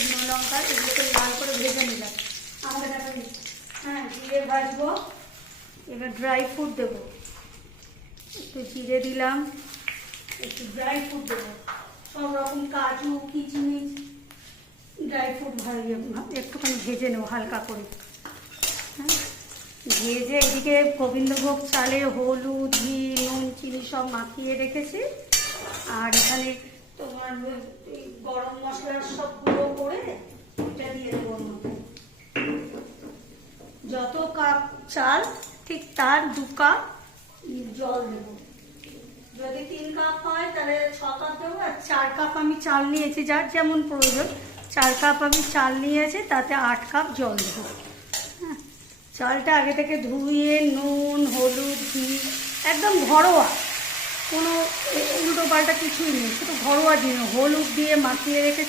শুকনো লঙ্কা, এগুলোকে লাল করে ভেজে নিলাম। আমাকে দেখা হ্যাঁ, জিরে ভাজবো। এবার ড্রাই ফ্রুট দেবো, একটু জিরে দিলাম, একটু ড্রাই ফ্রুট দেবো, সব রকম কাজু কিচমিচ ড্রাই ফ্রুট একটুখানি ভেজে নেবো হালকা করে। হ্যাঁ, ভেজে এদিকে গোবিন্দভোগ চালে হলুদ, ঘি, নুন, চিনি সব মাখিয়ে রেখেছি। আর এখানে তোমার গরম মশলার সব গুঁড়ো করে এটা দিয়ে দেবো। যত কাপ চাল ঠিক তার 2 কাপ জল দেব। যদি 3 কাপ হয় তাহলে 6 কাপ দেবো। আর 4 কাপ আমি চাল নিয়েছি, যার যেমন প্রয়োজন। 4 কাপ আমি চাল নিয়েছি, তাতে 8 কাপ জল দেবো। হ্যাঁ, চালটা আগে থেকে ধুয়ে নুন, হলুদ, ঘি, একদম ঘরোয়া, কোনো উল্টো পাল্টা কিছুই নেই, শুধু ঘরোয়া জিনিস হলুদ দিয়ে মাখিয়ে রেখে